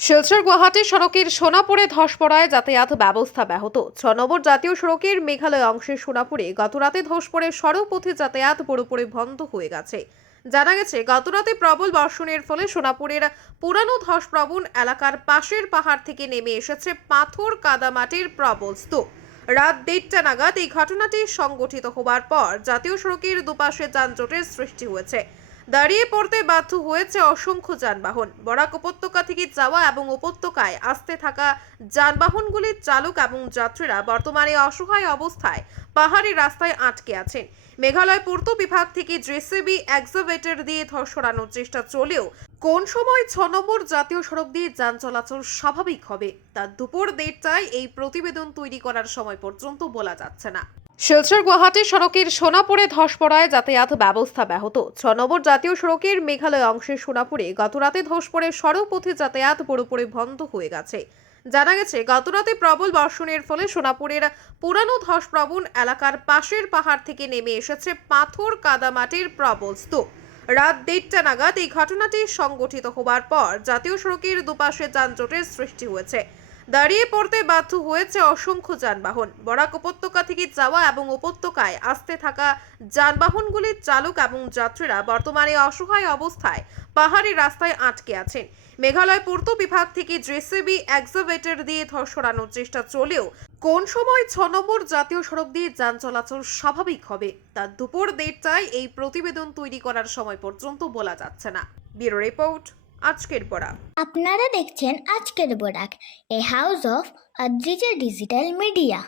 শিলচর গুয়াহাটি সড়কের সোনাপুরে ধস পড়ায় যাতায়াত ব্যবস্থা ব্যাহত। 6 নম্বর জাতীয় সড়কের মেঘালয় অংশের সোনাপুরে গতরাতে ধস পড়ে সড়ক পথে যাতায়াত পুরোপুরি বন্ধ হয়ে গেছে। জানা গেছে, গতরাতে প্রবল বর্ষণের ফলে সোনাপুরের পুরানো ধসপ্রবণ এলাকার পাশের পাহাড় থেকে নেমে এসেছে পাথর কাদামাটির প্রবল স্তূপ। রাত 1:30 নাগাদ এই ঘটনাটি সংঘটিত হবার পর জাতীয় সড়কের দুপাশে যানজটের সৃষ্টি হয়েছে। দাঁড়িয়ে পড়তে বাধ্য হয়েছে অসংখ্য যানবাহন। বরাক উপত্যকা থেকে যাওয়া এবং উপত্যকায় আসতে থাকা যানবাহনগুলির চালক এবং যাত্রীরা বর্তমানে অসহায় অবস্থায় পাহাড়ি রাস্তায় আটকে আছেন। মেঘালয় পূর্ত বিভাগ থেকে জেসিবি এক্সকাভেটর দিয়ে ধস সরানোর চেষ্টা চলেও কোন সময় 6 নম্বর জাতীয় সড়ক দিয়ে যান চলাচল স্বাভাবিক হবে তা দুপুর 1:30টায় এই প্রতিবেদন তৈরি করার সময় পর্যন্ত বলা যাচ্ছে না। শিলচর গুয়াহাটি সড়কের সোনাপুরে ধস পড়ায় যাতায়াত ব্যবস্থা ব্যাহত। 6 নম্বর জাতীয় সড়কের মেঘালয় অংশের সোনাপুরে গতরাতে ধস পড়ে সড়ক পথে যাতায়াত পুরোপুরি বন্ধ হয়ে গেছে। জানা গেছে, গতরাতে প্রবল বর্ষণের ফলে সোনাপুরের পুরানো ধসপ্রবণ এলাকার পাশের পাহাড় থেকে নেমে এসেছে পাথর কাদামাটির প্রবল স্তূপ। রাত 1:30 নাগাদ এই ঘটনাটি সংঘটিত হবার পর জাতীয় সড়কের দুপাশে যানজটের সৃষ্টি হয়েছে। দাঁড়িয়ে পড়তে বাধ্য হয়েছে অসংখ্য যানবাহন। বরাক উপত্যকা থেকে যাওয়া এবং উপত্যকায় আসতে থাকা যানবাহনগুলির চালক এবং যাত্রীরা বর্তমানে অসহায় অবস্থায় পাহাড়ি রাস্তায় আটকে আছেন। মেঘালয় পূর্ত বিভাগ থেকে জেসিবি এক্সকাভেটর দিয়ে ধস সরানোর চেষ্টা চলেও কোন সময় 6 নম্বর জাতীয় সড়ক দিয়ে যান চলাচল স্বাভাবিক হবে তা দুপুর 1:30টায় এই প্রতিবেদন তৈরি করার সময় পর্যন্ত বলা যাচ্ছে না। ব্যুরো রিপোর্ট, আজকের বরাক। আপনারা দেখছেন আজকের Barak, a house of Adrija digital media.